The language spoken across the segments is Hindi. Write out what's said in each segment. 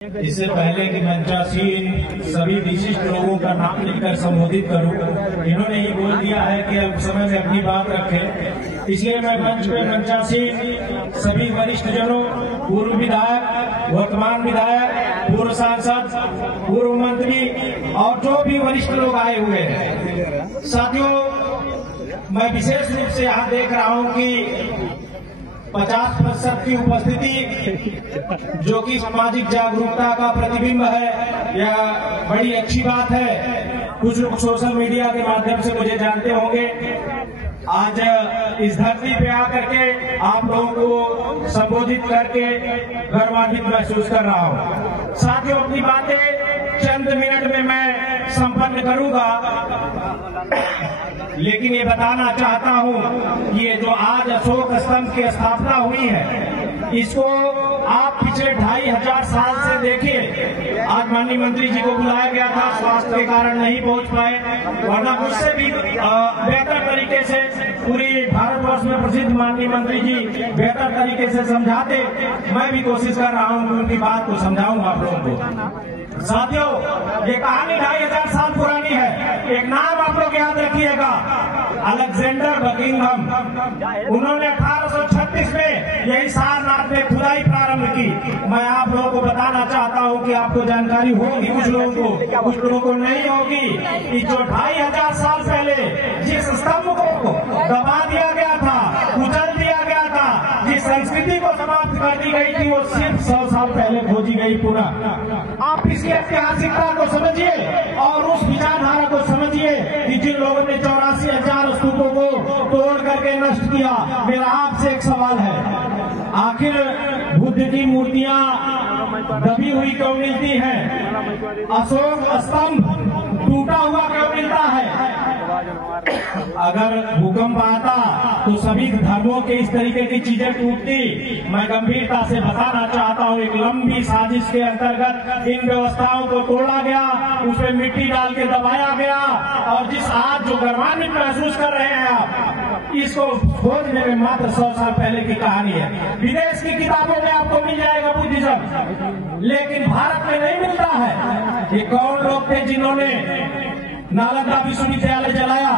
इससे पहले कि मंचासीन सभी विशिष्ट लोगों का नाम लेकर संबोधित करूं, इन्होंने ये बोल दिया है कि अल्प समय में अपनी बात रखें, इसलिए मैं मंच पे मंचासीन सभी वरिष्ठ जनों, पूर्व विधायक, वर्तमान विधायक, पूर्व सांसद, पूर्व मंत्री और जो भी वरिष्ठ लोग आए हुए हैं, साथियों, मैं विशेष रूप से यहाँ देख रहा हूँ कि 50% की उपस्थिति जो कि सामाजिक जागरूकता का प्रतिबिंब है, यह बड़ी अच्छी बात है। कुछ लोग सोशल मीडिया के माध्यम से मुझे जानते होंगे। आज इस धरती पे आकर के आप लोगों को संबोधित करके गर्वान्वित महसूस कर रहा हूँ। साथियों, अपनी बातें चंद मिनट में मैं संपन्न करूंगा, लेकिन ये बताना चाहता हूँ कि ये जो आज अशोक स्तंभ की स्थापना हुई है, इसको आप पिछले 2500 साल से देखिए। आज माननीय मंत्री जी को बुलाया गया था, स्वास्थ्य के कारण नहीं पहुंच पाए, वरना मुझसे भी बेहतर तरीके से पूरी भारतवर्ष में प्रसिद्ध माननीय मंत्री जी बेहतर तरीके से समझाते। मैं भी कोशिश कर रहा हूँ कि उनकी बात को समझाऊंगा आप लोगों को। साथियों, ये कहानी 2500 साल पुरानी है। एक नाम आप लोग याद रखिएगा, अलेक्जेंडर बकिंघम। उन्होंने 1836 में यही सारनाथ में खुदाई प्रारंभ की। मैं आप लोगों को बताना चाहता हूं कि आपको जानकारी होगी, कुछ लोगों को नहीं होगी कि जो 2500 साल पहले जिस स्तंभ को दबा दिया गया था, कुचल दिया गया था, जिस संस्कृति को समाप्त कर दी गई थी, वो सिर्फ 100 साल पहले खोजी गई पुनः। आप इसकी ऐतिहासिकता को समझिए और उस विचारधारा को समझिए कि जिन लोगों ने 84,000 स्तूपों को तोड़ करके नष्ट किया। मेरा आपसे एक सवाल है, आखिर बुद्ध की मूर्तियां दबी हुई क्यों मिलती हैं? अशोक स्तंभ टूटा हुआ क्यों मिलता है? अगर भूकंप आता तो सभी धर्मों के इस तरीके की चीजें टूटती। मैं गंभीरता से बताना चाहता हूँ, एक लंबी साजिश के अंतर्गत इन व्यवस्थाओं को तोड़ा गया, उसमें मिट्टी डाल के दबाया गया, और जिस आज जो गर्वान्वित महसूस कर रहे हैं आप, इसको खोजने में मात्र 100 साल पहले की कहानी है। विदेश की किताबों में आपको मिल जाएगा बुद्धिज्म, लेकिन भारत में नहीं मिलता है। ये कौन लोग थे जिन्होंने नालंदा विश्वविद्यालय जलाया?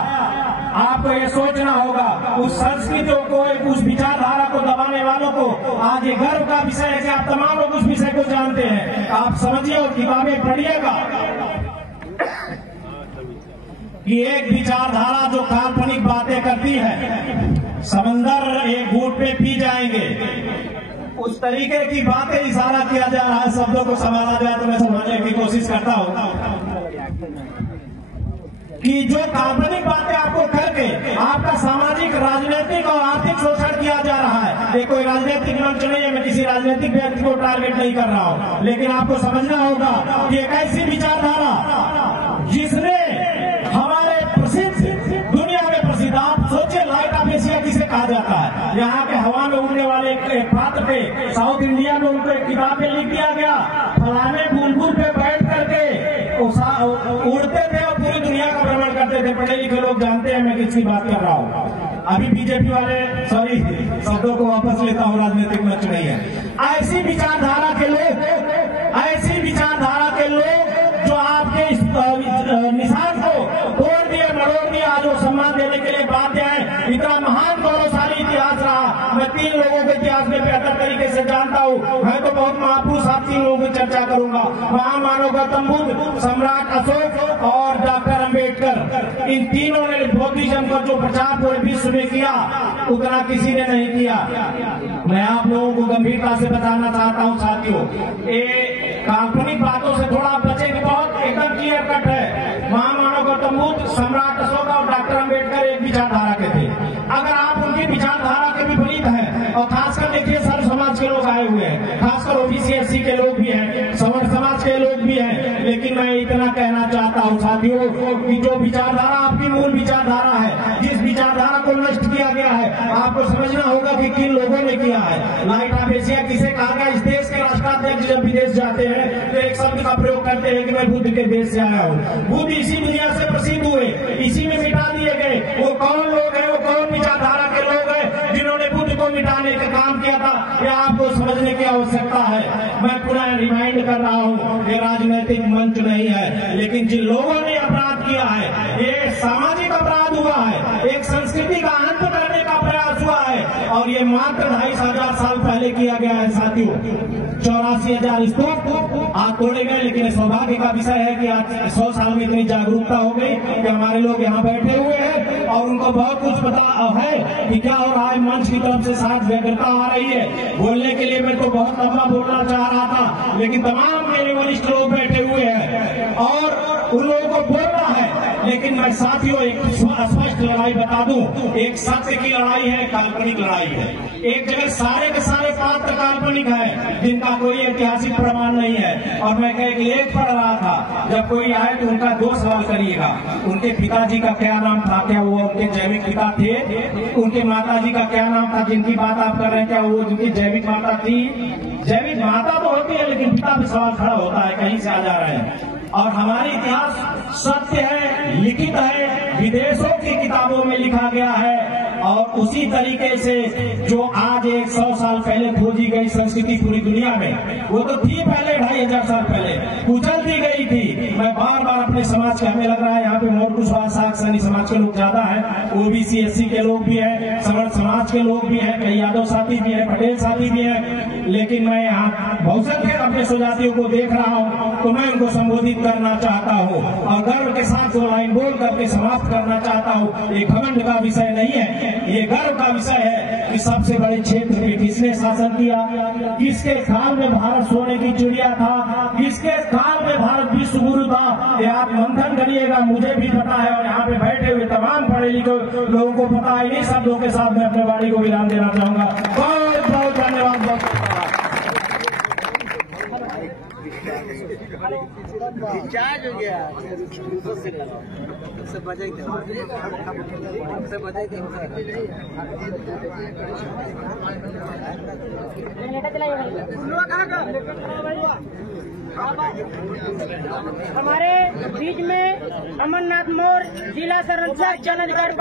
आपको ये सोचना होगा। उस संस्कृतियों को, उस विचारधारा को दबाने वालों को आज ये गर्व का विषय है कि आप तमाम लोग उस विषय को जानते हैं। आप समझिए और किताबें पढ़िएगा कि एक विचारधारा जो काल्पनिक बातें करती है, समंदर एक घूंट पे पी जाएंगे, उस तरीके की बातें इशारा किया जा रहा है। शब्दों को संभाला जाए तो मैं समझने की कोशिश करता हूँ कि जो काल्पनिक बातें आपको करके आपका सामाजिक, राजनीतिक और आर्थिक शोषण किया जा रहा है। ये कोई राजनीतिक मंच नहीं है, मैं किसी राजनीतिक व्यक्ति को टारगेट नहीं कर रहा हूं, लेकिन आपको समझना होगा कि एक ऐसी विचारधारा जिसने हमारे प्रसिद्ध, दुनिया में प्रसिद्ध, आप सोचिए लाइट ऑफ एशिया किसे कहा जाता है? यहाँ के हवा में उड़ने वाले एक पात्र पे साउथ इंडिया में उनको एक किताब में लिख दिया गया, फलाने बुलबुल पे बैठ करके उड़ते थे और पूरी दुनिया का भ्रमण करते थे। पढ़े लिखे लोग जानते हैं मैं किसकी बात कर रहा हूँ। अभी बीजेपी वाले, सॉरी शब्दों को वापस लेता हूँ, राजनीतिक मंच नहीं है। ऐसी विचारधारा के लोग जो आपके इस निशान को तोड़ दिए, मरोड़ दिए, आज वो सम्मान देने के लिए बाध्य है। इतना महान गौरवशाली इतिहास रहा। मैं 3 लोगों के इतिहास में बेहतर तरीके से जानता हूँ। मैं तो बहुत महापुरुष, आप 3 लोगों की चर्चा करूंगा। महामानव गौतम बुद्ध, सम्राट अशोक और डॉक्टर अम्बेडकर। इन तीनों ने बौद्धिज्म का जो प्रचार पूरे विश्व में किया, उतना किसी ने नहीं किया। मैं आप लोगों को गंभीरता से बताना चाहता हूँ साथियों, ये काल्पनिक बातों से थोड़ा बचेंगे। बहुत एकदम क्लियर कट है। महामानव गौतम बुद्ध, सम्राट अशोक और डॉक्टर अम्बेडकर एक विचारधारा के थे। अगर आप उनकी विचारधारा के विपरीत हैं, और खासकर देखिए सर्व समाज के लोग आए हुए हैं, खासकर ओबीसी एससी के लोग भी हैं, सवर्ण समाज के लोग भी हैं, लेकिन मैं इतना कहना चाहता हूँ साथियों कि जो विचारधारा आपकी मूल विचारधारा है, जिस विचारधारा को नष्ट किया गया है, आपको समझना होगा कि किन लोगों ने किया है। लाइट ऑफ एशिया किसे कहा गया? इस देश के राष्ट्राध्यक्ष जब विदेश जाते हैं तो एक शब्द का प्रयोग करते हैं कि मैं बुद्ध के देश से आया हूँ। बुद्ध इसी दुनिया से प्रसिद्ध हुए, इसी में मिटा दिए गए। वो कौन लोग हैं, वो कौन विचारधारा के लोग हैं जिन्होंने बुद्ध को मिटाने का काम किया था, यह आपको समझने की आवश्यकता है। मैं पुनः रिमाइंड कर रहा हूँ, ये राजनीतिक मंच नहीं है, लेकिन जिन लोगों ने अपराध किया है, ये सामाजिक अपराध हुआ है, एक संस्कृति का अंत करने का प्रयास हुआ है, और ये मात्र 2500 साल पहले किया गया है साथियों। 84,000 स्तूप आज तोड़े गए, लेकिन सौभाग्य का विषय है कि आज 100 साल में इतनी जागरूकता हो गई कि हमारे लोग यहाँ बैठे हुए हैं और उनको बहुत कुछ पता है कि क्या हो रहा है। मंच की तरफ से साथ व्यग्रता आ रही है बोलने के लिए। मैं तो बहुत लंबा बोलना चाह रहा था, लेकिन तमाम मेरे वरिष्ठ लोग बैठे हुए हैं और उन लोगों को बोलना है। लेकिन मैं साथियों एक स्पष्ट लड़ाई बता दूं, एक सत्य की लड़ाई है, काल्पनिक लड़ाई है। एक जगह सारे के सारे पात्र काल्पनिक है, जिनका कोई ऐतिहासिक प्रमाण नहीं है। और मैं एक लेख पढ़ रहा था, जब कोई आए तो उनका 2 सवाल करिएगा। उनके पिताजी का क्या नाम था, क्या वो उनके जैविक पिता थे? उनके माताजी का क्या नाम था जिनकी बात आप कर रहे हैं, क्या वो जिनकी जैविक माता थी? जैविक माता तो होती है, लेकिन पिता भी सवाल खड़ा होता है, कहीं से आ जा रहे हैं। और हमारा इतिहास सत्य है, लिखित है, विदेशों की किताबों में लिखा गया है। और उसी तरीके से जो आज 100 साल पहले खोजी गई संस्कृति पूरी दुनिया में, वो तो थी पहले 2500 साल पहले, कुचल दी गई थी। मैं बार बार अपने समाज के, हमें लग रहा है यहाँ पे मोर कुशवाहा साग सैनी समाज के लोग ज्यादा है, ओबीसी SC के लोग भी हैं, सवर्ण समाज के लोग भी हैं, कई यादव साथी भी हैं, पटेल साथी भी हैं, लेकिन मैं यहाँ बहुसंख्यक अपने स्वजातियों को देख रहा हूँ, तो मैं उनको संबोधित करना चाहता हूँ और गर्व के साथ 2 लाइन बोल करके समाप्त करना चाहता हूँ। ये घमंड का विषय नहीं है, ये गर्व का विषय है कि सबसे बड़े क्षेत्र में किसने शासन किया, किसके काल में भारत सोने की चिड़िया था, किसके काल में भारत विश्व गुरु था। ये आप मंथन करिएगा, मुझे भी पता है और यहाँ पे बैठे हुए तमाम पढ़े लिखे लोगों को पता है। इन्हीं शब्दों के साथ मैं अपने वाणी को विराम देना चाहूंगा। बहुत बहुत धन्यवाद। चार्ज हो गया से बजाई थे हमारे बीच में अमरनाथ मौर्य जिला संरक्षक जन अधिकारी